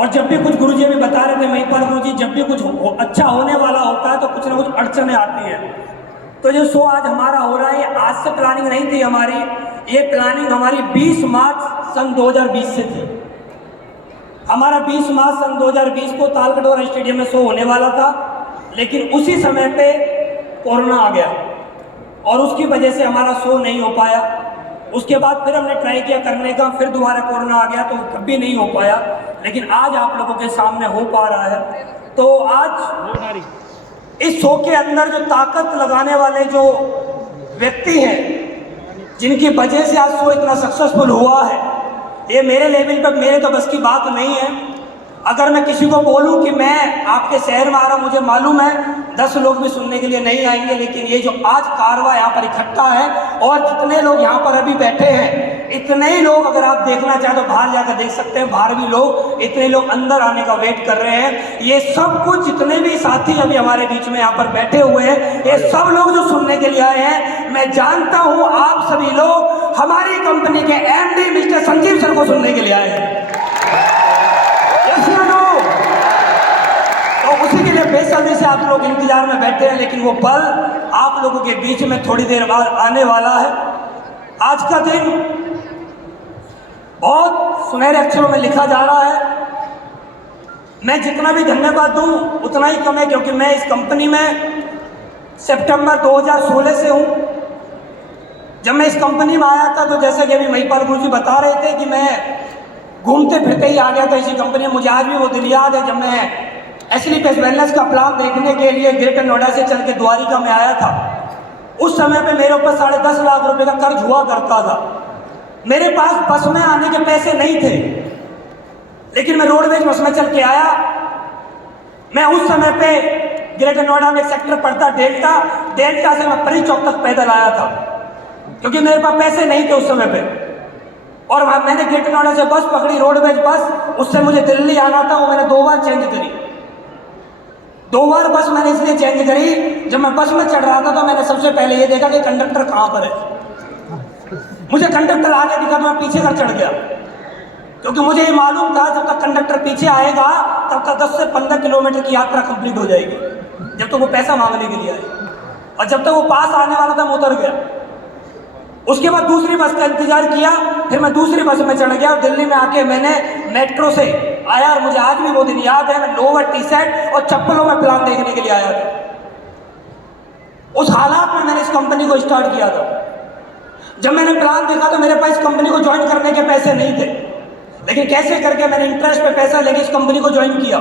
और जब भी कुछ गुरुजी अभी बता रहे थे महिपाल गुरुजी, जब भी कुछ अच्छा होने वाला होता है तो कुछ ना कुछ अड़चनें आती हैं। तो जो शो आज हमारा हो रहा है, आज से प्लानिंग नहीं थी हमारी, ये प्लानिंग हमारी 20 मार्च सन 2020 से थी। हमारा 20 मार्च सन 2020 को तालकटोरा स्टेडियम में शो होने वाला था, लेकिन उसी समय पे कोरोना आ गया और उसकी वजह से हमारा शो नहीं हो पाया। उसके बाद फिर हमने ट्राई किया करने का, फिर दोबारा कोरोना आ गया तो तब भी नहीं हो पाया, लेकिन आज आप लोगों के सामने हो पा रहा है। तो आज इस शो के अंदर जो ताकत लगाने वाले जो व्यक्ति हैं, जिनकी वजह से आज शो इतना सक्सेसफुल हुआ है, ये मेरे लेवल पर मेरे तो बस की बात नहीं है। अगर मैं किसी को बोलूं कि मैं आपके शहर में आ रहा हूं, मुझे मालूम है 10 लोग भी सुनने के लिए नहीं आएंगे, लेकिन ये जो आज कारवा यहाँ पर इकट्ठा है और जितने लोग यहाँ पर अभी बैठे हैं, इतने ही लोग अगर आप देखना चाहें तो बाहर जाकर देख सकते हैं। बाहर भी लोग, इतने लोग अंदर आने का वेट कर रहे हैं। ये सब कुछ जितने भी साथी अभी हमारे बीच में यहाँ पर बैठे हुए हैं, ये सब लोग जो सुनने के लिए आए हैं, मैं जानता हूँ आप सभी लोग हमारी कंपनी के MD मिस्टर संजीव सर को सुनने के लिए आए हैं। तो उसी के लिए बेसब्री से आप लोग इंतजार में बैठे हैं, लेकिन वो पल आप लोगों के बीच में थोड़ी देर बाद आने वाला है। आज का दिन बहुत सुनहरे अक्षरों में लिखा जा रहा है। मैं जितना भी धन्यवाद दूं उतना ही कम है, क्योंकि मैं इस कंपनी में सितंबर 2016 से हूं। जब मैं इस कंपनी में आया था तो जैसे कि अभी महिपाल गुरुजी बता रहे थे कि मैं घूमते फिरते ही आ गया था इसी कंपनी में। मुझे आज भी वो दिन याद है जब मैं एसली पेस वेलनेस का प्लान देखने के लिए ग्रेटर नोएडा से चल के द्वारिका में आया था। उस समय पे मेरे ऊपर 10.5 लाख रुपए का कर्ज हुआ करता था। मेरे पास बस में आने के पैसे नहीं थे, लेकिन मैं रोडवेज बस में चल के आया। मैं उस समय पे ग्रेटर नोएडा में एक सेक्टर पड़ता डेल्टा से मैं परी चौक तक पैदल आया था, क्योंकि मेरे पास पैसे नहीं थे उस समय पे। और मैंने ग्रेटर नोएडा से बस पकड़ी, रोडवेज बस, उससे मुझे दिल्ली आना था। वो मैंने 2 बार चेंज करी। 2 बार बस मैंने इसलिए चेंज करी, जब मैं बस में चढ़ रहा था तो मैंने सबसे पहले ये देखा कि कंडक्टर कहाँ पर है। मुझे कंडक्टर आगे दिखा तो मैं पीछे कर चढ़ गया, क्योंकि मुझे ये मालूम था जब तक कंडक्टर पीछे आएगा तब तक 10 से 15 किलोमीटर की यात्रा कंप्लीट हो जाएगी, जब तक वो पैसा मांगने के लिए आए। और जब तक वो पास आने वाला था मैं उतर गया। उसके बाद दूसरी बस का इंतजार किया, फिर मैं दूसरी बस में चढ़ गया और दिल्ली में आके मैंने मेट्रो से आया। और मुझे आज भी वो दिन याद है, मैं लोअर टी-शर्ट और चप्पलों में प्लान देखने के लिए आया था। उस हालात में मैंने इस कंपनी को स्टार्ट किया था। जब मैंने प्लान देखा तो मेरे पास इस कंपनी को ज्वाइन करने के पैसे नहीं थे, लेकिन कैसे करके मैंने इंटरेस्ट पे पैसा लेके इस कंपनी को ज्वाइन किया,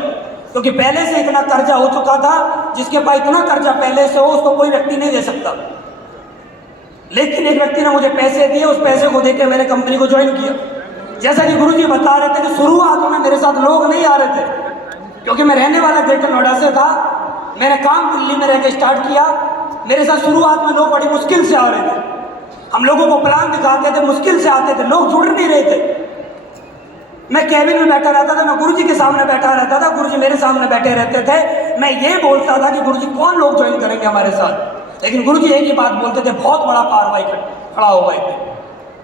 क्योंकि पहले से इतना कर्जा हो चुका था। जिसके पास इतना कर्जा पहले से हो उसको कोई व्यक्ति नहीं दे सकता, लेकिन एक व्यक्ति ने मुझे पैसे दिए, उस पैसे को देकर मैंने कंपनी को ज्वाइन किया। जैसा कि गुरुजी बता रहे थे कि शुरुआत में मेरे साथ लोग नहीं आ रहे थे, क्योंकि मैं रहने वाला ग्रेटर नोएडा से था। मैंने काम दिल्ली में रह के स्टार्ट किया। मेरे साथ शुरुआत में लोग बड़ी मुश्किल से आ रहे थे। हम लोगों को प्लान दिखाते थे, मुश्किल से आते थे, लोग जुड़ नहीं रहे थे। मैं कैबिन में बैठा रहता था, मैं गुरुजी के सामने बैठा रहता था, गुरुजी मेरे सामने बैठे रहते थे। मैं ये बोलता था कि गुरुजी कौन लोग ज्वाइन करेंगे हमारे साथ, लेकिन गुरुजी एक ही बात बोलते थे, बहुत बड़ा कार्रवाई खड़ा होगा है,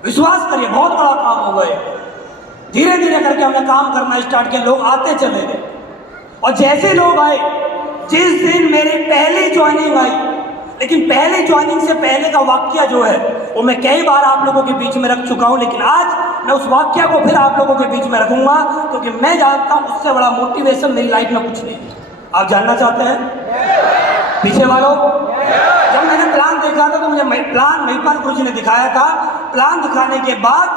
विश्वास करिए बहुत बड़ा काम होगा है। धीरे धीरे करके हमने काम करना स्टार्ट किया, लोग आते चले गए। और जैसे लोग आए, जिस दिन मेरी पहली ज्वाइनिंग आई, लेकिन पहले ज्वाइनिंग से पहले का वाक्य जो है वो मैं कई बार आप लोगों के बीच में रख चुका हूं, लेकिन आज मैं उस वाक्य को फिर आप लोगों के बीच में रखूंगा, क्योंकि मैं जानता हूं उससे बड़ा मोटिवेशन मेरी लाइफ में कुछ नहीं। आप जानना चाहते हैं पीछे वालों? जब मैंने प्लान देखा था तो मुझे प्लान महिपाल गुरुजी ने दिखाया था। प्लान दिखाने के बाद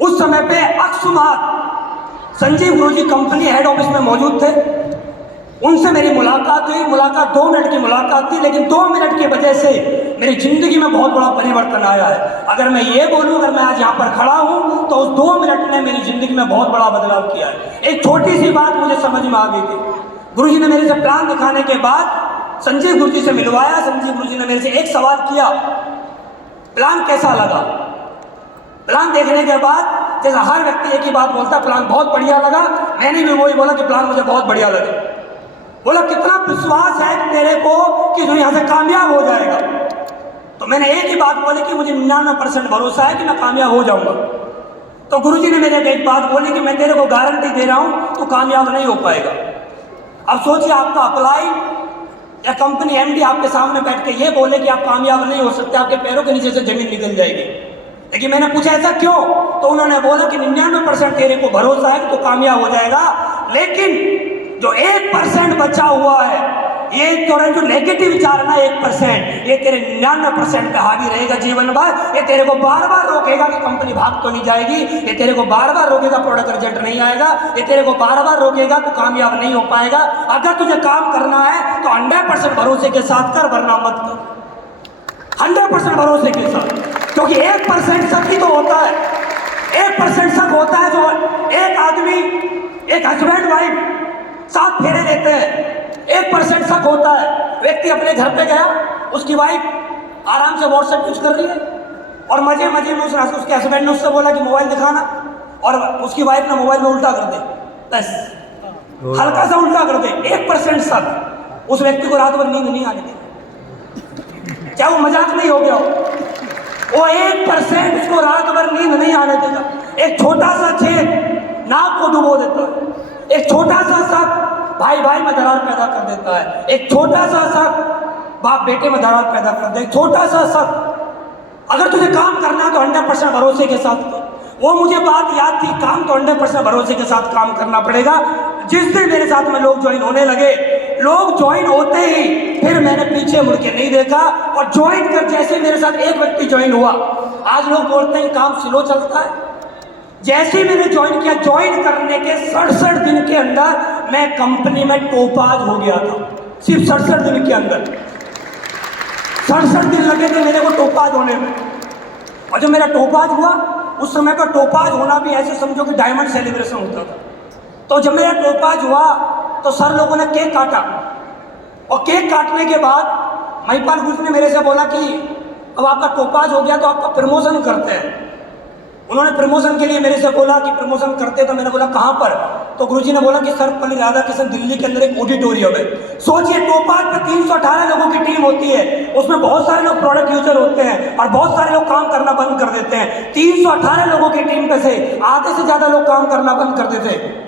उस समय पे अकस्मात संजीव गुरुजी कंपनी हेड ऑफिस में मौजूद थे। उनसे मेरी मुलाकात हुई। मुलाकात 2 मिनट की मुलाकात थी, लेकिन 2 मिनट की वजह से मेरी जिंदगी में बहुत बड़ा परिवर्तन आया है। अगर मैं ये बोलूं, अगर मैं आज यहाँ पर खड़ा हूं तो उस 2 मिनट ने मेरी जिंदगी में बहुत बड़ा बदलाव किया है। एक छोटी सी बात मुझे समझ में आ गई थी। गुरुजी ने मेरे से प्लान दिखाने के बाद संजीव गुरुजी से मिलवाया। संजीव गुरुजी ने मेरे से एक सवाल किया, प्लान कैसा लगा? प्लान देखने के बाद जैसा हर व्यक्ति एक ही बात बोलता, प्लान बहुत बढ़िया लगा। मैंने भी वही बोला कि प्लान मुझे बहुत बढ़िया लगा। बोला कितना विश्वास है तेरे को कि तू यहाँ से कामयाब हो जाएगा? तो मैंने एक ही बात बोली कि मुझे 99% भरोसा है कि मैं कामयाब हो जाऊंगा। तो गुरुजी ने मेरे को एक बात बोली कि मैं तेरे को गारंटी दे रहा हूं तू कामयाब नहीं हो पाएगा। अब सोचिए, आपका अप्लाई या कंपनी एमडी आपके सामने बैठ के ये बोले कि आप कामयाब नहीं हो सकते, आपके पैरों के नीचे से जमीन निकल जाएगी। लेकिन मैंने पूछा ऐसा क्यों? तो उन्होंने बोला कि 99% तेरे को भरोसा है कि तो कामयाब हो जाएगा, लेकिन जो 1% बचा हुआ है, ये जो नेगेटिव विचार है ना 1%, ये तेरे 99% पे हावी रहेगा जीवन भर। ये तेरे को बार बार रोकेगा कि कंपनी भाग तो नहीं जाएगी, ये तेरे को बार बार रोकेगा प्रोडक्ट रिजल्ट नहीं आएगा, ये तेरे को बार बार रोकेगा तो कामयाब नहीं हो पाएगा। अगर तुझे काम करना है तो 100% भरोसे के साथ कर, वरना मत कर। 100% भरोसे के साथ, क्योंकि 1% शक ही तो होता है। 1% शक होता है जो एक आदमी, एक हस्बैंड वाइफ साथ फेरे लेते हैं, 1% शक होता है। व्यक्ति अपने घर पे गया, उसकी वाइफ आराम से व्हाट्सएप यूज कर रही है और मजे मजे में उसके हस्बैंड ने उससे बोला कि मोबाइल दिखाना, और उसकी वाइफ ने मोबाइल में उल्टा कर दे, बस हल्का सा उल्टा कर दे। 1% शक उस व्यक्ति को रात भर नींद नहीं आने देगा, चाहे वो मजाक नहीं हो गया हो। वो 1% उसको रात भर नींद नहीं आने देगा। एक छोटा सा छेद नाक को डुबो देता है, एक छोटा सा शक भाई भाई में दरार पैदा कर देता है, एक छोटा सा शक बाप बेटे में दरार पैदा कर दे, छोटा सा शक। अगर तुझे काम करना है तो 100% भरोसे के साथ कर। वो मुझे बात याद थी, काम तो 100% भरोसे के साथ काम करना पड़ेगा। जिस दिन मेरे साथ में लोग ज्वाइन होने लगे, लोग ज्वाइन होते ही फिर मैंने पीछे मुड़ के नहीं देखा, और ज्वाइन कर जैसे मेरे साथ एक व्यक्ति ज्वाइन हुआ, आज लोग बोलते हैं काम स्लो चलता है। जैसे ही मैंने ज्वाइन किया, ज्वाइन करने के 67 दिन के अंदर मैं कंपनी में टोपाज हो गया था। सिर्फ 67 दिन के अंदर 67 दिन लगे थे मेरे को टोपाज होने में। और जब मेरा टोपाज हुआ, उस समय पर टोपाज होना भी ऐसे समझो कि डायमंड सेलिब्रेशन होता था। तो जब मेरा टोपाज हुआ तो सर लोगों ने केक काटा, और केक काटने के बाद महिपाल गुरुजी ने मेरे से बोला कि अब आपका टोपाज हो गया तो आपका प्रमोशन करते हैं। उन्होंने प्रमोशन के लिए मेरे से बोला कि प्रमोशन करते, तो मैंने बोला कहाँ पर? तो गुरुजी ने बोला कि सर्वपल्ली राधाकृष्ण दिल्ली के अंदर एक ऑडिटोरियम है। सोचिए, टोपाज पे 318 लोगों की टीम होती है, उसमें बहुत सारे लोग प्रोडक्ट यूजर होते हैं और बहुत सारे लोग काम करना बंद कर देते हैं। 318 लोगों की टीम पे से आधे से ज्यादा लोग काम करना बंद कर देते हैं।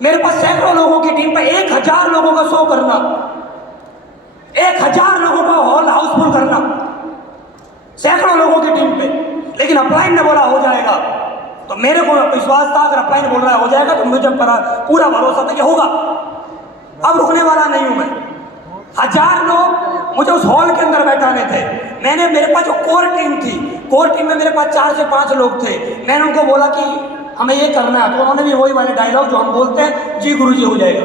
मेरे पास सैकड़ों लोगों की टीम पे 1000 लोगों का शो करना, 1000 लोगों का हॉल हाउसफुल करना, सैकड़ों लोगों की टीम पे। लेकिन अपलाइन ने बोला हो जाएगा, तो मेरे को विश्वास था अगर अपलाइन बोल रहा है हो जाएगा तो मुझे पूरा भरोसा था कि होगा। अब रुकने वाला नहीं हूं मैं। 1000 लोग मुझे उस हॉल के अंदर बैठाने थे। मेरे पास जो कोर टीम थी, कोर टीम में मेरे पास 4 से 5 लोग थे। मैंने उनको बोला कि हमें ये करना है, तो उन्होंने भी वही वाले डायलॉग जो हम बोलते हैं, जी गुरुजी हो जाएगा।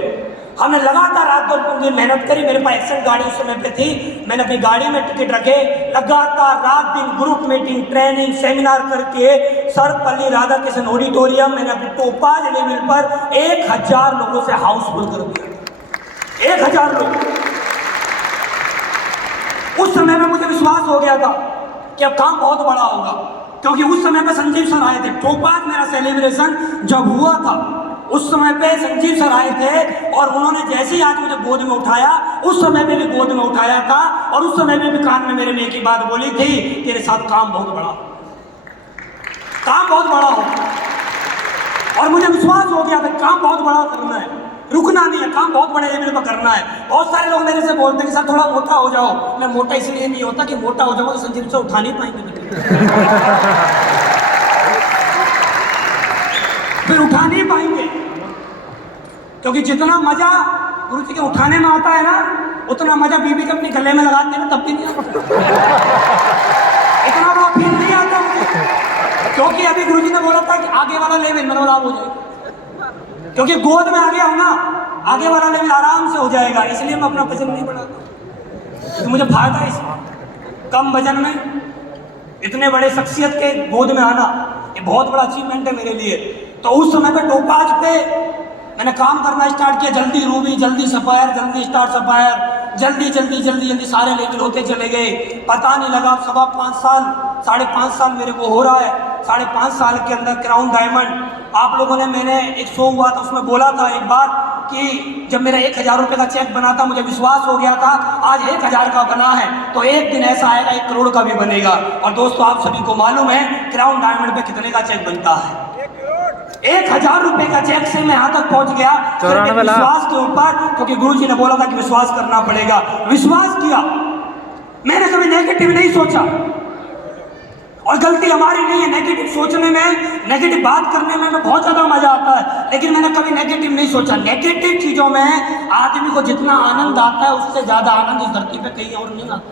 हमने लगातार रात दिन मेहनत करी। मेरे पास एक्सेल गाड़ी उस समय पे थी, मैंने अपनी गाड़ी में टिकट रखे, लगातार रात दिन ग्रुप मीटिंग, ट्रेनिंग, सेमिनार करके सर्वपल्ली राधाकृष्ण ऑडिटोरियम मैंने अपनी टोपाज लेवल पर 1000 लोगों से हाउसफुल कर दिया। 1000 लोग। उस समय में मुझे विश्वास हो गया था कि अब काम बहुत बड़ा होगा, क्योंकि उस समय पे संजीव सर आए थे। टोपाज मेरा सेलिब्रेशन जब हुआ था, उस समय पे संजीव सर आए थे, और उन्होंने जैसे ही आज मुझे गोद में उठाया, उस समय में भी गोद में उठाया था, और उस समय में भी कान में मेरे में एक ही बात बोली थी, तेरे साथ काम बहुत बड़ा, काम बहुत बड़ा हो। और मुझे विश्वास हो गया था काम बहुत बड़ा करना है, रुकना नहीं है, काम बहुत बड़े लेवल पर करना है। बहुत सारे लोग मेरे से बोलते हैं कि सर थोड़ा मोटा हो जाओ। मैं मोटा इसलिए नहीं होता कि मोटा हो जाऊंगा तो संजीव से उठा नहीं पाएंगे, फिर उठा नहीं पाएंगे, क्योंकि जितना मजा गुरुजी के उठाने में आता है ना, उतना मजा बीबी के अपने गले में लगाते हैं तब भी नहीं आता। इतना बड़ा फील नहीं आता मुझे, क्योंकि अभी गुरुजी ने बोला था कि आगे वाला लेवल मतलब हो जाएगा, क्योंकि गोद में आ गया हूं ना, आगे वाला लेवल आराम से हो जाएगा। इसलिए मैं अपना वजन नहीं बढ़ाता, तो मुझे फायदा है इसमें। कम वजन में इतने बड़े शख्सियत के गोद में आना, ये बहुत बड़ा अचीवमेंट है मेरे लिए। तो उस समय पे टोपाज पे मैंने काम करना स्टार्ट किया, जल्दी रूबी, जल्दी सफायर, जल्दी स्टार सफायर, जल्दी जल्दी जल्दी जल्दी सारे लेवल होते चले गए। पता नहीं लगा 5.25 साल 5.5 साल मेरे को हो रहा है। 5.5 साल के अंदर क्राउन डायमंड, आप लोगों ने, मैंने एक शो हुआ था उसमें बोला था एक बार कि जब मेरा 1000 रुपये का चेक बना था मुझे विश्वास हो गया था आज 1000 का बना है तो एक दिन ऐसा आएगा 1 करोड़ का भी बनेगा। और दोस्तों आप सभी को मालूम है क्राउन डायमंड पे कितने का चेक बनता है? 1000 रुपए का चेक से मैं यहाँ तक पहुंच गया विश्वास के ऊपर, क्योंकि गुरुजी ने बोला था कि विश्वास करना पड़ेगा। विश्वास किया, मैंने कभी नेगेटिव नहीं सोचा। और गलती हमारी नहीं है, नेगेटिव सोचने में, नेगेटिव बात करने में बहुत ज्यादा मजा आता है, लेकिन मैंने कभी नेगेटिव नहीं सोचा। नेगेटिव चीजों में आदमी को जितना आनंद आता है उससे ज्यादा आनंद इस धरती पे कहीं और नहीं आता।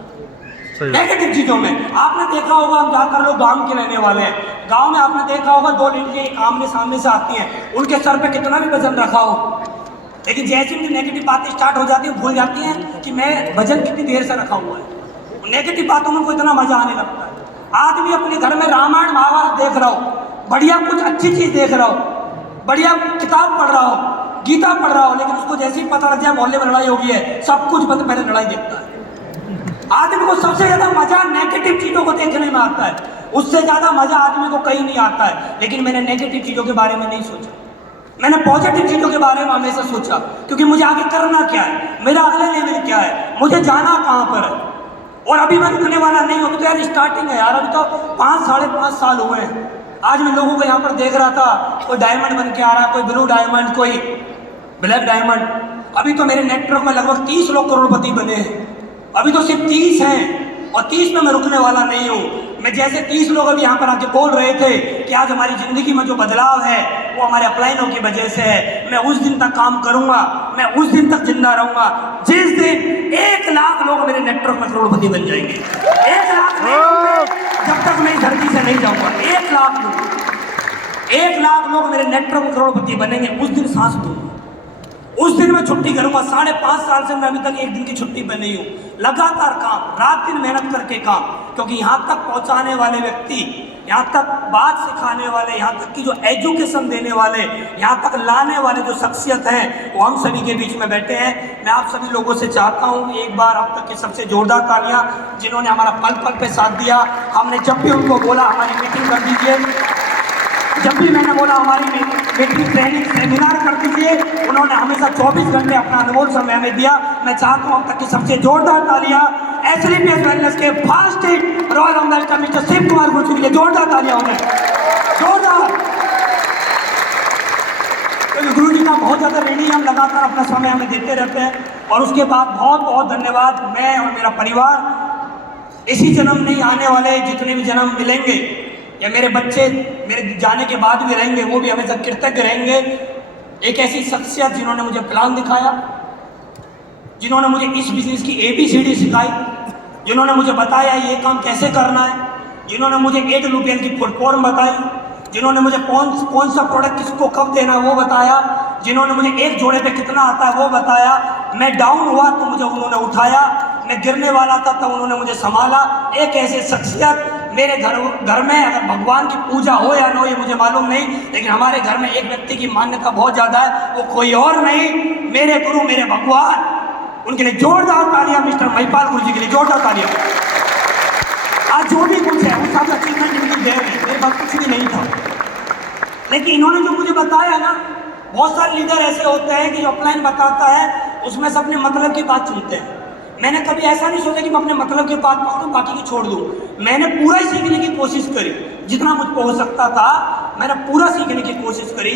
नेगेटिव चीजों में आपने देखा होगा, हम ज्यादातर लोग गांव के रहने वाले हैं, गांव में आपने देखा होगा 2 लड़कियां आमने सामने से आती हैं, उनके सर पे कितना भी वजन रखा हो, लेकिन जैसे उनकी नेगेटिव बातें स्टार्ट हो जाती है भूल जाती हैं कि मैं वजन कितनी देर से रखा हुआ है। नेगेटिव बातों में कोई इतना मजा आने लगता है। आदमी अपने घर में रामायण महाभारत देख रहा हो, बढ़िया कुछ अच्छी चीज देख रहा हो, बढ़िया किताब पढ़ रहा हो, गीता पढ़ रहा हो, लेकिन उसको जैसे ही पता लग जाए मोहल्ले में लड़ाई होगी है, सब कुछ बंद, पहले लड़ाई देखता है। आदमी को सबसे ज्यादा मजा नेगेटिव चीजों को देखने में आता है, उससे ज्यादा मजा आदमी को कहीं नहीं आता है। लेकिन मैंने नेगेटिव चीजों के बारे में नहीं सोचा, मैंने पॉजिटिव चीजों के बारे में हमेशा सोचा, क्योंकि मुझे आगे करना क्या है, मेरा अगला लेवल क्या है, मुझे जाना कहाँ पर है। और अभी मैं रुकने वाला नहीं हूँ, तो यार स्टार्टिंग है यार, अभी तो 5-5.5 साल हुए हैं। आज मैं लोगों को यहाँ पर देख रहा था, कोई डायमंड बन के आ रहा, कोई ब्लू डायमंड, कोई ब्लैक डायमंड। अभी तो मेरे नेटवर्क में लगभग 30 लोग करोड़पति बने हैं, अभी तो सिर्फ 30 हैं, और 30 में मैं रुकने वाला नहीं हूँ। मैं जैसे 30 लोग अभी यहाँ पर आके बोल रहे थे कि आज हमारी जिंदगी में जो बदलाव है वो हमारे अपलाइनों की वजह से है, मैं उस दिन तक काम करूंगा, मैं उस दिन तक जिंदा रहूंगा जिस दिन 1 लाख लोग मेरे नेटवर्क में करोड़पति बन जाएंगे। 1 लाख नहीं, जब तक मैं धरती से नहीं जाऊंगा 1 लाख लोग, 1 लाख लोग मेरे नेटवर्क में करोड़पति बनेंगे। उस दिन सांस लूंगा, उस दिन मैं छुट्टी करूंगा। 5.5 साल से मैं अभी तक 1 दिन की छुट्टी पर नहीं हूँ, लगातार काम, रात दिन मेहनत करके काम, क्योंकि यहाँ तक पहुँचाने वाले व्यक्ति, यहाँ तक बात सिखाने वाले, यहाँ तक की जो एजुकेशन देने वाले, यहाँ तक लाने वाले जो शख्सियत हैं वो हम सभी के बीच में बैठे हैं। मैं आप सभी लोगों से चाहता हूँ एक बार अब तक की सबसे जोरदार तालियां, जिन्होंने हमारा पल पल पे साथ दिया। हमने जब भी उनको बोला हमारी मीटिंग कर दीजिए, जब भी मैंने बोला हमारी मीटिंग ट्रेनिंग सेमिनार कर दीजिए, उन्होंने हमेशा 24 घंटे अपना अनमोल समय हमें दिया। मैं चाहता हूँ अब तक की सबसे जोरदार तालियां एसलीपीएस वेलनेस के first royal ambassador mister Shiv Kumar Guru के लिए जोरदार तालियां होंगे, जोरदार। तो गुरु जी का बहुत ज़्यादा ऋणी, हम लगातार अपना समय हमें देते रहते हैं। और उसके बाद बहुत बहुत धन्यवाद, मैं और मेरा परिवार इसी जन्म नहीं, आने वाले जितने भी जन्म मिलेंगे या मेरे बच्चे मेरे जाने के बाद भी रहेंगे, वो भी हमेशा कृतज्ञ रहेंगे। एक ऐसी शख्सियत जिन्होंने मुझे प्लान दिखाया, जिन्होंने मुझे इस बिजनेस की ABCD सिखाई, जिन्होंने मुझे बताया ये काम कैसे करना है, जिन्होंने मुझे AWPL की फुल फॉर्म बताई, जिन्होंने मुझे कौन सा प्रोडक्ट किसको कब देना है वो बताया, जिन्होंने मुझे एक जोड़े पे कितना आता है वो बताया। मैं डाउन हुआ तो मुझे उन्होंने उठाया, मैं गिरने वाला था तो उन्होंने मुझे संभाला। एक ऐसे शख्सियत मेरे घर में, अगर भगवान की पूजा हो या न हो ये मुझे मालूम नहीं, लेकिन हमारे घर में एक व्यक्ति की मान्यता बहुत ज़्यादा है, वो कोई और नहीं, मेरे गुरु, मेरे भगवान। उनके लिए जोरदार तालियां, मिस्टर महिपाल गुरु जी के लिए जोरदार तालियां। आज जो भी कुछ है वो सब अचीवमेंट इनकी देर है, मेरे पास कुछ भी नहीं था, लेकिन इन्होंने जो मुझे बताया ना, बहुत सारे लीडर ऐसे होते हैं कि जो अपलाइन बताता है उसमें से अपने मतलब की बात चुनते हैं। मैंने कभी ऐसा नहीं सोचा कि मैं अपने मतलब की बात पकड़ूं बाकी की छोड़ दूं। मैंने पूरा ही सीखने की कोशिश करी, जितना मुझको हो सकता था मैंने पूरा सीखने की कोशिश करी।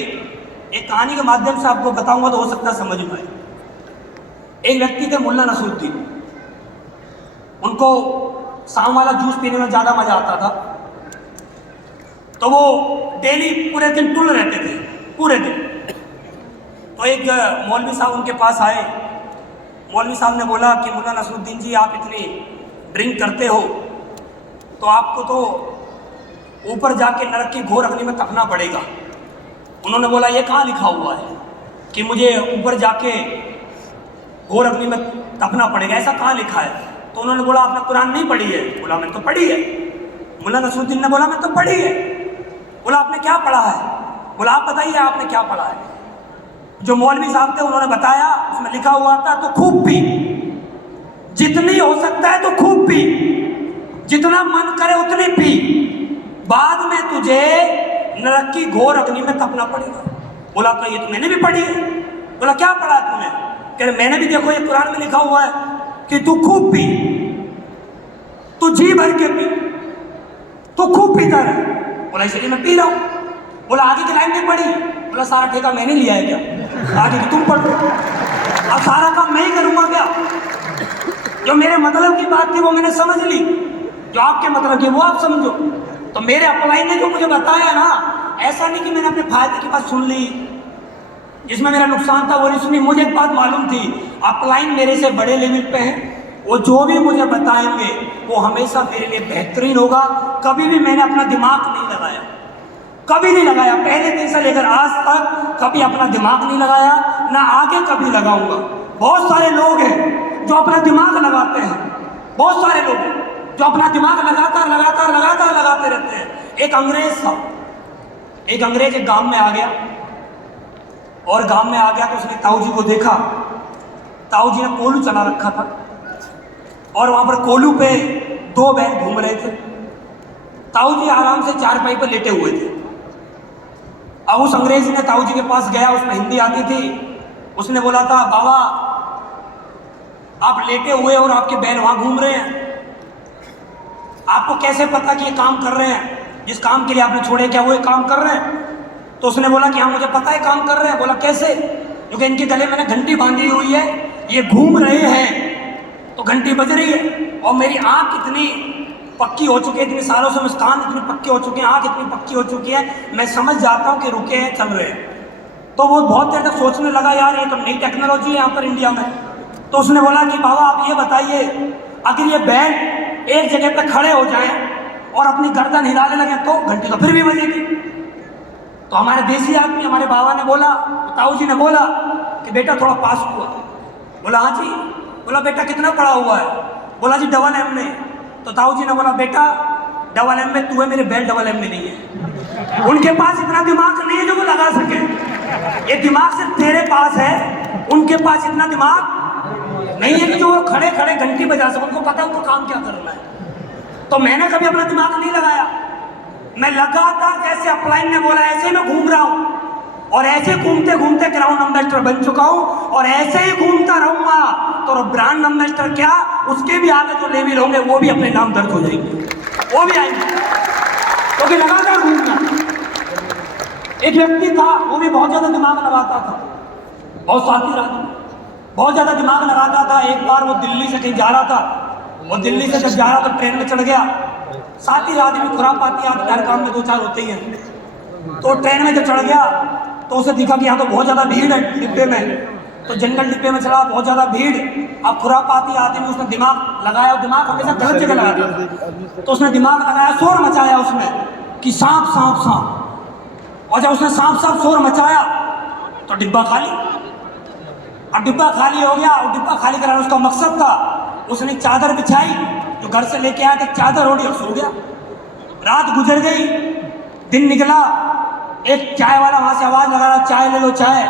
एक कहानी के माध्यम से आपको बताऊंगा तो हो सकता समझ में आए। एक व्यक्ति थे मुल्ला नसरुद्दीन, उनको शाम वाला जूस पीने में ज़्यादा मज़ा आता था, तो वो डेली पूरे दिन टुल रहते थे, पूरे दिन। तो एक मौलवी साहब उनके पास आए। मौलवी साहब ने बोला कि मुल्ला नसरुद्दीन जी, आप इतनी ड्रिंक करते हो तो आपको तो ऊपर जाके नरक की घोर अग्नि में तपना पड़ेगा। उन्होंने बोला ये कहाँ लिखा हुआ है कि मुझे ऊपर जाके घोर अग्नि में तपना पड़ेगा, ऐसा कहाँ लिखा है? तो उन्होंने बोला आपने कुरान नहीं पढ़ी है? बोला मैंने तो पढ़ी है। मुल्ला नसरुद्दीन ने बोला मैं तो पढ़ी है। बोला आपने क्या पढ़ा है? बोला आप बताइए आपने क्या पढ़ा है। जो मौलवी साहब थे उन्होंने बताया, उसमें लिखा हुआ था तो खूब पी, जितनी हो सकता है तो खूब पी, जितना मन करे उतनी पी, बाद में तुझे नरक की घोर अग्नि में तपना पड़ेगा। बोला तो ये तो मैंने भी पढ़ी है। बोला क्या पढ़ा तूने? कह रहे मैंने भी, देखो ये कुरान में लिखा हुआ है कि तू खूब पी, तू जी भर के पी, तू खूब पीता रहे। बोला इसलिए मैं पी रहा हूं। बोला आगे की लाइन नहीं पढ़ी? बोला सारा ठेका मैंने लिया है क्या? आगे की तुम पढ़ो, अब सारा काम मैं ही करूंगा क्या? जो मेरे मतलब की बात थी वो मैंने समझ ली, जो आपके मतलब की वो आप समझो। तो मेरे अपलाइन ने जो मुझे बताया ना, ऐसा नहीं कि मैंने अपने फायदे की बात सुन ली, जिसमें मेरा नुकसान था वो नहीं सुनी। मुझे एक बात मालूम थी, अपलाइन मेरे से बड़े लेवल पे है, वो जो भी मुझे बताएंगे वो हमेशा मेरे लिए बेहतरीन होगा। कभी भी मैंने अपना दिमाग नहीं लगाया, कभी नहीं लगाया, पहले दिन से लेकर आज तक कभी अपना दिमाग नहीं लगाया, ना आगे कभी लगाऊंगा। बहुत सारे लोग हैं जो अपना दिमाग लगाते हैं, बहुत सारे लोग हैं जो अपना दिमाग लगातार लगातार लगातार लगाते रहते हैं। एक अंग्रेज था, एक अंग्रेज एक गांव में आ गया, और गांव में आ गया तो उसने ताऊ जी को देखा। ताऊ जी ने कोलू चला रखा था, और वहां पर कोलू पे दो बैल घूम रहे थे। ताऊ जी आराम से चारपाई पर लेटे हुए थे। अब उस अंग्रेज ने ताऊ जी के पास गया, उसमें हिंदी आती थी। उसने बोला था, बाबा आप लेटे हुए और आपके बैल वहां घूम रहे हैं, आपको कैसे पता कि ये काम कर रहे हैं? जिस काम के लिए आपने छोड़े क्या वो ये काम कर रहे हैं? तो उसने बोला कि हाँ मुझे पता है काम कर रहे हैं। बोला कैसे? क्योंकि इनके गले मैंने घंटी बांधी हुई है, ये घूम रहे हैं तो घंटी बज रही है, और मेरी आंख इतनी पक्की हो चुकी है, इतने सालों से मुस्कान इतनी पक्की हो चुकी है, आंख इतनी पक्की हो चुकी है, मैं समझ जाता हूँ कि रुके हैं, चल रहे हैं। तो वो बहुत देर तक सोचने लगा, यार ये तो नई टेक्नोलॉजी है यहाँ पर इंडिया में। तो उसने बोला कि बाबा आप ये बताइए, अगर ये बैल एक जगह पे खड़े हो जाए और अपनी गर्दन हिलाने लगे तो घंटी तो फिर भी बजेगी। तो हमारे देसी आदमी, हमारे बाबा ने बोला, ताऊ जी ने बोला कि बेटा थोड़ा पास हुआ। बोला हाँ जी। बोला बेटा कितना पढ़ा हुआ है? बोला जी डबल एम में। तो ताऊ जी ने बोला बेटा डबल एम में तू है, मेरे बैल डबल एम में नहीं है। उनके पास इतना दिमाग नहीं है जो वो लगा सके, ये दिमाग सिर्फ तेरे पास है, उनके पास इतना दिमाग नहीं है कि जो वो खड़े खड़े घंटी बजा सके। उनको पता है उनको काम क्या करना है। तो मैंने कभी अपना दिमाग नहीं लगाया, मैं लगातार जैसे अपलाइन ने बोला ऐसे मैं घूम रहा हूं, और ऐसे घूमते घूमते ग्राउंड एम्बेसडर बन चुका हूं, और ऐसे ही घूमता रहूंगा। तो ब्रांड एम्बेसडर क्या, उसके भी आगे जो लेवल होंगे वो भी अपने नाम दर्ज हो जाएंगे, वो भी आएंगे, क्योंकि लगातार घूमना। एक व्यक्ति था, वो भी बहुत ज्यादा दिमाग लगाता था, बहुत साथी रहा, बहुत ज्यादा दिमाग लगाता था। एक बार वो दिल्ली से कहीं जा रहा था, और दिल्ली से जब जा रहा तो ट्रेन में चढ़ गया। साथी आदमी खुरापाती आदमी हर काम में दो चार होते ही हैं। तो ट्रेन में जब चढ़ गया तो उसे दिखा कि यहाँ तो बहुत ज्यादा भीड़ है डिब्बे में, तो जनरल डिब्बे में चला, बहुत ज्यादा भीड़। अब खुरापाती आदमी उसने दिमाग लगाया, दिमाग हमेशा गलत जगह लगाता था, तो उसने दिमाग लगाया, शोर मचाया उसने कि सांप सांप सांप। और जब उसने सांप सांप शोर मचाया तो डिब्बा खाली। अब डिब्बा खाली हो गया, और डिब्बा खाली कराना उसका मकसद था। उसने चादर बिछाई, जो घर से लेके आया था, चादर ओढ़ी और सो गया। रात गुजर गई, दिन निकला, एक चाय वाला वहां से आवाज लगा रहा, चाय ले लो चाय।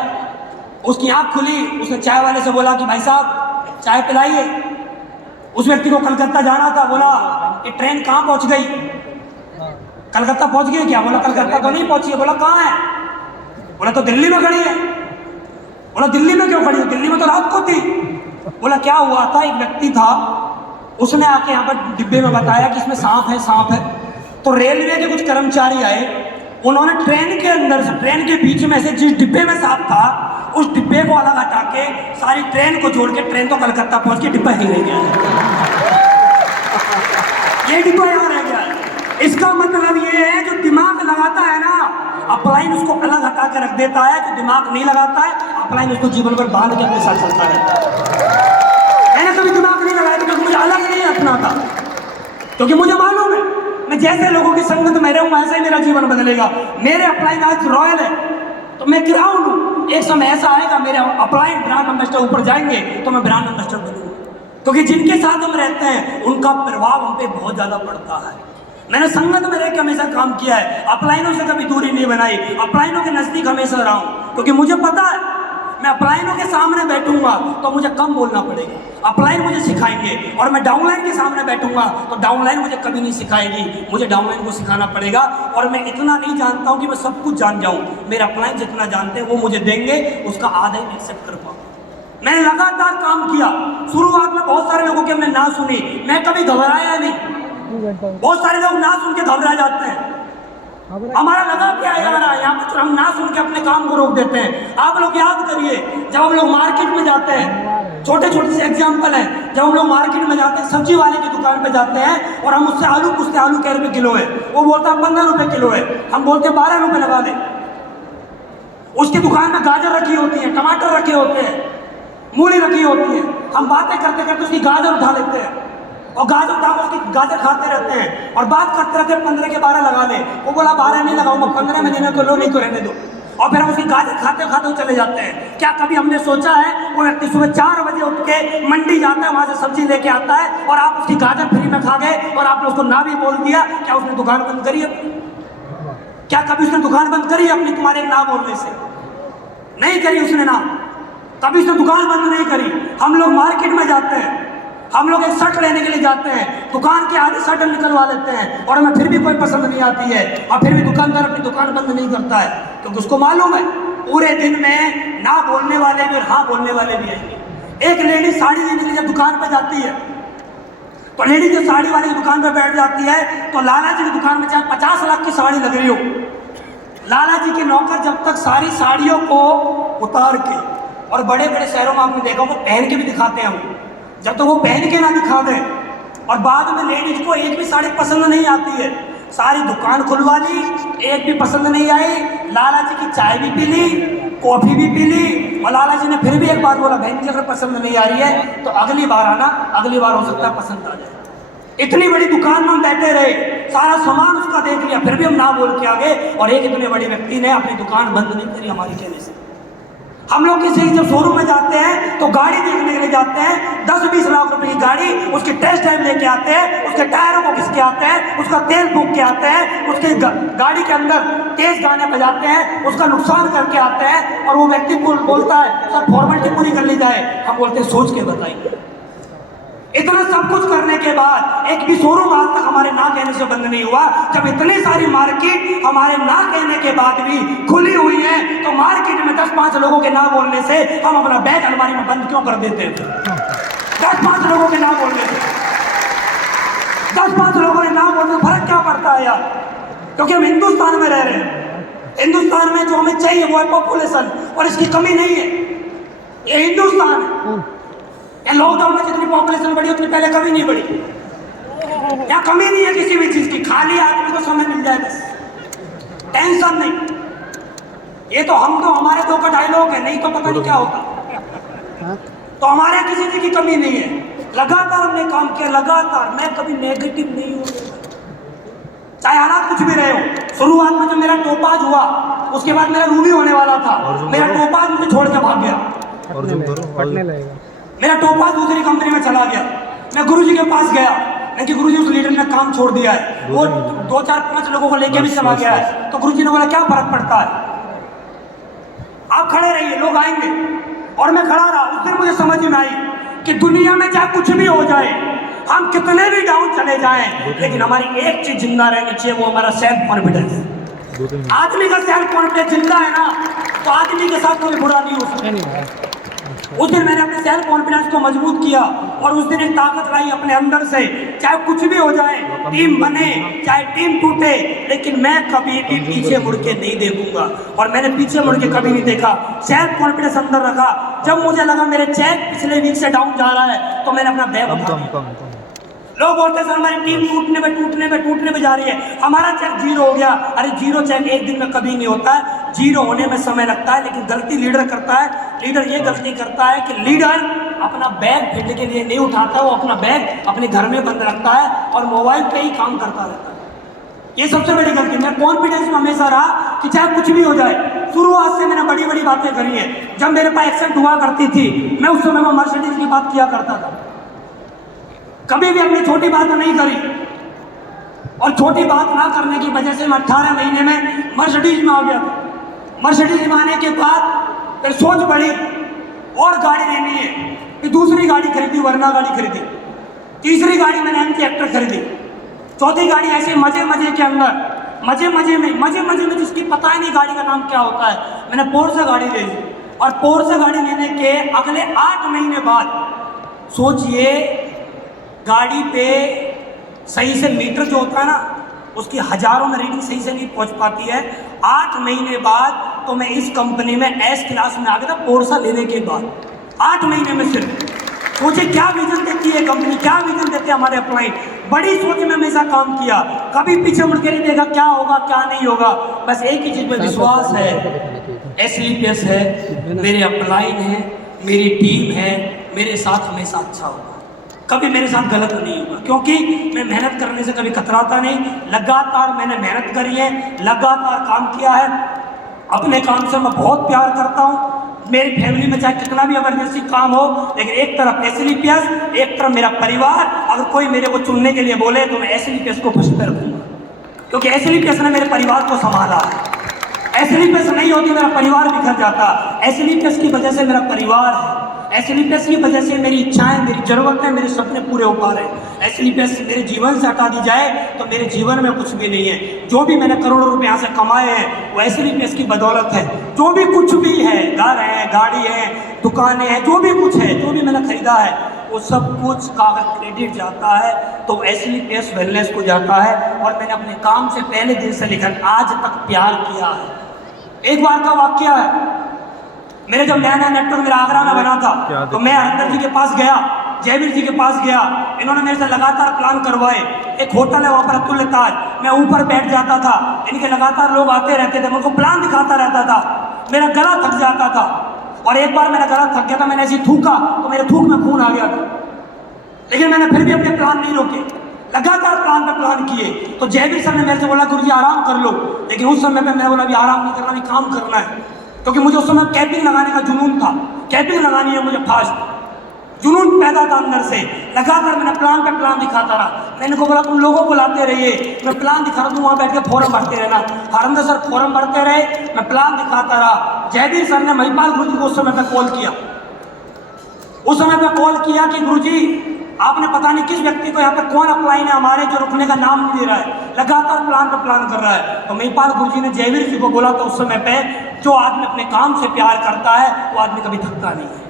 उसकी आंख खुली, उसने चाय वाले से बोला कि भाई साहब चाय पिलाइए। उस व्यक्ति को कलकत्ता जाना था, बोला कि ट्रेन कहाँ पहुंच गई? कलकत्ता पहुंच गई क्या? बोला कलकत्ता तो नहीं पहुंची है। बोला कहाँ है? बोला तो दिल्ली में खड़ी है। बोला दिल्ली में क्यों खड़ी है? दिल्ली में तो रात को थी। बोला क्या हुआ था? एक व्यक्ति था, उसने आके यहाँ पर डिब्बे में बताया कि इसमें सांप है, सांप है। तो रेलवे के कुछ कर्मचारी आए, उन्होंने ट्रेन के अंदर से, ट्रेन के बीच में से जिस डिब्बे में सांप था उस डिब्बे को अलग हटा के सारी ट्रेन को जोड़ के ट्रेन तो कलकत्ता पहुंच के डिब्बा ही रह गया। ये डिब्बा यहाँ रह गया। इसका मतलब ये है जो दिमाग लगाता है ना, अपलाइन उसको अलग हटा के रख देता है। जो दिमाग नहीं लगाता है, अपलाइन उसको जीवन भर बांध के अपने साथ चलता रहता है। मैंने कभी दिमाग नहीं लगाया क्योंकि मुझे अलग नहीं रखना था, क्योंकि मुझे मालूम है मैं जैसे लोगों की संगत में रहूंगा ऐसे ही मेरा जीवन बदलेगा। मेरे अपलाइन आज रॉयल है तो मैं ग्राउंड हूं, एक समय ऐसा आएगा मेरे अपलाइन ब्रांड एम्बेसडर ऊपर जाएंगे तो मैं ब्रांड एम्बेसडर बनूंगा, क्योंकि जिनके साथ हम रहते हैं उनका प्रभाव हम पे बहुत ज्यादा पड़ता है। मैंने संगत में रह के हमेशा काम किया है, अपलाइनों से कभी दूरी नहीं बनाई, अपलाइनों के नजदीक हमेशा रहा हूं, क्योंकि मुझे पता है मैं अपलाइनों के सामने बैठूंगा तो मुझे कम बोलना पड़ेगा, अपलाइन मुझे सिखाएंगे, और मैं डाउनलाइन के सामने बैठूंगा तो डाउनलाइन मुझे कभी नहीं सिखाएगी, मुझे डाउनलाइन को सिखाना पड़ेगा। और मैं इतना नहीं जानता हूँ कि मैं सब कुछ जान जाऊँ, मेरे अपलाइन जितना जानते हैं वो मुझे देंगे, उसका आधा ही मैं एक्सेप्ट कर पाऊँ। मैंने लगातार काम किया, शुरुआत में बहुत सारे लोगों की हमने ना सुनी, मैं कभी घबराया नहीं। बहुत सारे लोग ना सुन के घबरा जाते हैं, हमारा लगा क्या है यार, यहाँ पर हम ना सुन के अपने काम को रोक देते हैं। आप लोग याद करिए, जब हम लोग मार्केट में जाते हैं, छोटे छोटे से एग्जाम्पल है, जब हम लोग मार्केट में जाते हैं, सब्जी वाले की दुकान पे जाते हैं और हम उससे आलू पूछते हैं, आलू क्या रुपये किलो है, वो बोलता है 15 रुपये किलो है, हम बोलते हैं 12 रुपये लगा दे। उसकी दुकान में गाजर रखी होती है, टमाटर रखे होते हैं, मूली रखी होती है, हम बातें करते करते उसकी गाजर उठा लेते हैं और गाजर उठा उसकी गाजर खाते रहते हैं और बात करते रहते हैं 15 के 12 लगा ले। वो बोला 12 नहीं लगाऊंगा, 15 में देना तो लो, नहीं तो रहने दो, और फिर हम उसकी गाजर खाते खाते चले जाते हैं। क्या कभी हमने सोचा है वो व्यक्ति सुबह 4 बजे उठ के मंडी जाता है, वहां से सब्जी लेके आता है और आप उसकी गाजर फ्री में खा गए और आपने उसको ना भी बोल दिया, क्या उसने दुकान बंद करी अपनी? क्या कभी उसने दुकान बंद करी अपनी तुम्हारे ना बोलने से? नहीं करी उसने ना, कभी उसने दुकान बंद नहीं करी। हम लोग मार्केट में जाते हैं, हम लोग एक शर्ट लेने के लिए जाते हैं, दुकान के आधी शर्ट हम निकलवा लेते हैं और हमें फिर भी कोई पसंद नहीं आती है, और फिर भी दुकानदार अपनी दुकान बंद नहीं करता है, क्योंकि उसको मालूम है पूरे दिन में ना बोलने वाले भी और हाँ बोलने वाले भी आएंगे। एक लेडी साड़ी लेने के लिए जब दुकान पर जाती है, तो लेडी जब साड़ी वाली की दुकान पर बैठ जाती है, तो लाला जी की दुकान में चाहे 50 लाख की साड़ी लग रही हो, लाला जी के नौकर जब तक सारी साड़ियों को उतार के, और बड़े बड़े शहरों में आपने देखा वो पहन के भी दिखाते हैं, हम जब तक वो पहन के ना दिखा दें, और बाद में लेडीज को एक भी साड़ी पसंद नहीं आती है, सारी दुकान खुलवा ली, एक भी पसंद नहीं आई, लाला जी की चाय भी पी ली, कॉफी भी पी ली, और लाला जी ने फिर भी एक बार बोला बहन जी अगर पसंद नहीं आ रही है तो अगली बार आना, अगली बार हो सकता है पसंद आ जाए। इतनी बड़ी दुकान में हम बैठे रहे, सारा सामान उसका देख लिया, फिर भी हम ना बोल के आगे, और एक इतने बड़े व्यक्ति ने अपनी दुकान बंद नहीं करी हमारी कहने से। हम लोग किसी जब शोरूम में जाते हैं तो गाड़ी देखने के लिए जाते हैं, 10-20 लाख रुपए की गाड़ी, उसकी टेस्ट ड्राइव लेके आते हैं, उसके टायरों को घिस के आते हैं, उसका तेल फूंक के आते हैं, उसके गाड़ी के अंदर तेज गाने बजाते हैं, उसका नुकसान करके आते हैं, और वो व्यक्ति बोलता है सर फॉर्मेलिटी पूरी कर ली जाए, हम बोलते हैं सोच के बताइए। इतना सब कुछ करने के बाद एक भी शोरूम आज तक हमारे ना कहने से बंद नहीं हुआ। जब इतनी सारी मार्केट हमारे ना कहने के बाद भी खुली हुई है, तो मार्केट में 10-5 लोगों के ना बोलने से हम अपना बैग अलमारी में बंद क्यों कर देते हैं? 10-5 लोगों के ना बोलने से, 10-5 लोगों ने ना बोलने फर्क क्या पड़ता है यार? क्योंकि हम हिंदुस्तान में रह रहे हैं, हिंदुस्तान में जो हमें चाहिए वो है पॉपुलेशन, और इसकी कमी नहीं है। ये हिंदुस्तान है, लॉकडाउन में जितनी पॉपुलेशन बढ़ी उतनी पहले कभी नहीं बढ़ी, क्या कमी नहीं है किसी भी चीज की, खाली आदमी को समय मिल जाए बस, टेंशन नहीं। ये तो हम तो हमारे 2 का डायलॉग है, नहीं तो पता नहीं क्या होता। तो हमारे किसी चीज की कमी नहीं है, लगातार हमने काम किया, लगातार। मैं कभी नेगेटिव नहीं हूँ, चाहे हालात कुछ भी रहे हो। शुरुआत में जब मेरा टोपाज हुआ, उसके बाद मेरा रूबी होने वाला था, मेरा टोपाज मुझे छोड़ के भाग गया, मेरा टोपाज दूसरी कंपनी में चला गया। मैं गुरुजी के पास गया, लेकिन गुरुजी उस लीडर ने काम छोड़ दिया है, वो 2-4-5 लोगों को लेके भी चला गया है। तो गुरुजी ने बोला क्या फर्क पड़ता है, आप खड़े रहिए, लोग आएंगे। और मैं खड़ा रहा। उस दिन मुझे समझ में आई कि दुनिया में चाहे कुछ भी हो जाए, हम कितने भी डाउन चले जाएं, लेकिन हमारी एक चीज जिंदा रहनी चाहिए, वो हमारा सेल्फ कॉन्फिडेंस। आदमी का सेल्फ कॉन्फिडेंस जिंदा है ना, तो आदमी के साथ कोई बुरा नहीं हो सकता। उस दिन मैंने अपने सेल्फ कॉन्फिडेंस को मजबूत किया, और उस दिन एक ताकत लाई अपने अंदर से, चाहे कुछ भी हो जाए, टीम बने चाहे टीम टूटे, लेकिन मैं कभी भी पीछे मुड़ के नहीं देखूंगा। और मैंने पीछे मुड़ के कभी नहीं देखा, सेल्फ कॉन्फिडेंस अंदर रखा। जब मुझे लगा मेरे चेक पिछले वीक से डाउन जा रहा है, तो मैंने अपना बैग उठा। लोग बोलते हैं सर हमारी टीम टूटने में जा रही है, हमारा चेक 0 हो गया। अरे 0 चेक एक दिन में कभी नहीं होता है, 0 होने में समय लगता है, लेकिन गलती लीडर करता है। लीडर ये गलती करता है कि लीडर अपना बैग भिड़ने के लिए नहीं उठाता, वो अपना बैग अपने घर में बंद रखता है और मोबाइल पे ही काम करता रहता है। ये सबसे बड़ी गलती। मैं कॉन्फिडेंस में हमेशा रहा कि चाहे कुछ भी हो जाए। शुरुआत से मैंने बड़ी बड़ी बातें करी है। जब मेरे पास एक्सेंट हुआ करती थी, मैं उस समय मर्सिडीज की बात किया करता था, कभी भी अपनी छोटी बात नहीं करी। और छोटी बात ना करने की वजह से मैं 18 महीने में मर्सिडीज में आ गया था। मर्सिडीज में आने के बाद फिर सोच बढ़ी और गाड़ी लेनी है, फिर दूसरी गाड़ी खरीदी, वरना गाड़ी खरीदी, तीसरी गाड़ी मैंने एम एक्टर खरीदी, चौथी गाड़ी ऐसे मजे मजे के अंदर, मजे मजे में जिसकी पता ही नहीं गाड़ी का नाम क्या होता है, मैंने पोर्शे गाड़ी ले ली। और पोर्शे गाड़ी लेने के अगले 8 महीने बाद सोचिए, गाड़ी पे सही से मीटर जो होता है ना, उसकी हजारों में रीडिंग सही से नहीं पहुंच पाती है। 8 महीने बाद तो मैं इस कंपनी में एस क्लास में आ गया था, पोर्शा लेने के बाद 8 महीने में सिर्फ। सोचिए क्या विजन देती है कंपनी, क्या विजन देते हैं हमारे अपलाइन। बड़ी सोच में हमेशा काम किया, कभी पीछे मुड़ के नहीं देखा क्या होगा क्या नहीं होगा। बस एक ही चीज में विश्वास है, एसलीपीएस है, मेरे अपलाइन है, मेरी टीम है, मेरे साथ हमेशा अच्छा होगा, कभी मेरे साथ गलत नहीं होगा, क्योंकि मैं मेहनत करने से कभी कतराता नहीं। लगातार मैंने मेहनत करी है, लगातार काम किया है, अपने काम से मैं बहुत प्यार करता हूँ। मेरी फैमिली में चाहे कितना भी इमरजेंसी काम हो, लेकिन एक तरफ एसलीपीएस, एक तरफ मेरा परिवार। अगर कोई मेरे को चुनने के लिए बोले तो मैं एसलीपीएस को फर्स्ट पे रखूंगा, क्योंकि एसलीपीएस ने मेरे परिवार को संभाला है। एसलीपीएस नहीं होती मेरा परिवार बिखर जाता। एसलीपीएस की वजह से मेरा परिवार है, एसलीपीएस की वजह से मेरी इच्छाएं, मेरी जरूरतें, मेरे सपने पूरे हो पा रहे हैं। एसलीपीएस मेरे जीवन से हटा दी जाए तो मेरे जीवन में कुछ भी नहीं है। जो भी मैंने करोड़ों रुपए यहाँ से कमाए हैं वो एसलीपीएस की बदौलत है। जो भी कुछ भी है, घर है, गाड़ी है, दुकानें हैं, जो भी कुछ है, जो भी मैंने खरीदा है, वो सब कुछ का अगर क्रेडिट जाता है तो एसलीपीएस वेलनेस को जाता है। और मैंने अपने काम से पहले दिन से लेकर आज तक प्यार किया है। एक बार का वाकया है, मेरे जब नया नया नेटवर्क मेरा आगरा में बना था तो मैं हरिंदर जी के पास गया, जयवीर जी के पास गया। इन्होंने मेरे से लगातार प्लान करवाए। एक होटल है वहाँ पर अतुल्य ताज, मैं ऊपर बैठ जाता था, इनके लगातार लोग आते रहते थे, मुझको प्लान दिखाता रहता था, मेरा गला थक जाता था। और एक बार मेरा गला थक गया था, मैंने ऐसी थूका तो मेरे थूक में खून आ गया था, लेकिन मैंने फिर भी अपने प्लान नहीं रोके, लगातार प्लान पे प्लान किए। तो जयवीर सर ने मेरे से बोला गुरुजी आराम कर लो, लेकिन उस समय पे मैंने बोला अभी आराम नहीं करना, अभी काम करना है, क्योंकि मुझे उस समय कैपिंग लगाने का जुनून था। कैपिंग लगानी है मुझे फास्ट, जुनून पैदा था अंदर से। लगातार मैंने प्लान पे प्लान दिखाता रहा। मैंने को बोला तुम लोगों को लाते रहिए, मैं प्लान दिखा रहा हूँ, वहाँ बैठ के फॉर्म भरते रहना। हरिंदर सर फॉर्म भरते रहे, मैं प्लान दिखाता रहा। जयवीर सर ने महिपाल गुरु जी को उस समय पे कॉल किया, उस समय पे कॉल किया कि गुरुजी आपने पता नहीं किस व्यक्ति को यहाँ पे कौन अपलाइन है हमारे, जो रुकने का नाम नहीं दे रहा है, लगातार प्लान पे प्लान कर रहा है। तो महिपाल गुरुजी ने जयवीर जी को बोला था उस समय पे, जो आदमी अपने काम से प्यार करता है वो आदमी कभी थकता नहीं है,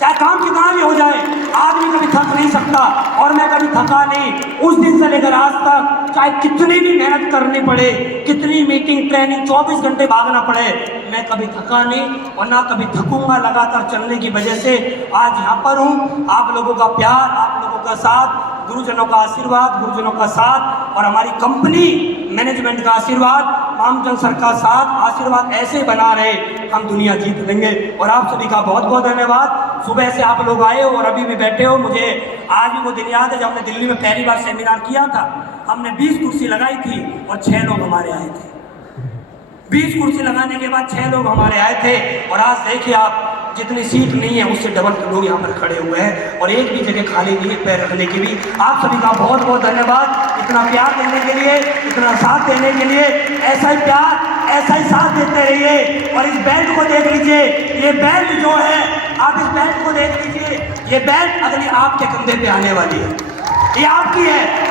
चाहे काम कितना भी हो जाए, आदमी कभी थक नहीं सकता। और मैं कभी थका नहीं। उस दिन से लेकर आज तक चाहे कितनी भी मेहनत करनी पड़े, कितनी मीटिंग ट्रेनिंग 24 घंटे भागना पड़े, मैं कभी थका नहीं और ना कभी थकूंगा। लगातार चलने की वजह से आज यहाँ पर हूँ। आप लोगों का प्यार, आप लोगों का साथ, गुरुजनों का आशीर्वाद, गुरुजनों का साथ और हमारी कंपनी मैनेजमेंट का आशीर्वाद, मामचंद सर का साथ, आशीर्वाद ऐसे बना रहे, हम दुनिया जीत लेंगे। और आप सभी का बहुत बहुत धन्यवाद। सुबह से आप लोग आए हो और अभी भी बैठे हो। मुझे आज भी वो दिन याद है जब हमने दिल्ली में पहली बार सेमिनार किया था। हमने 20 कुर्सी लगाई थी और 6 लोग हमारे आए थे। 20 कुर्सी लगाने के बाद 6 लोग हमारे आए थे। और आज देखिए आप, जितनी सीट नहीं है उससे डबल लोग यहाँ पर खड़े हुए हैं और एक भी जगह खाली नहीं है पैर रखने की भी। आप सभी का बहुत बहुत धन्यवाद, इतना प्यार देने के लिए, इतना साथ देने के लिए। ऐसा ही प्यार, ऐसा ही साथ देते रहिए। और इस बेल्ट को देख लीजिए, ये बेल्ट जो है, आप इस बेल्ट को देख लीजिए, ये बेल्ट अगली आपके कंधे पे आने वाली है, ये आपकी है।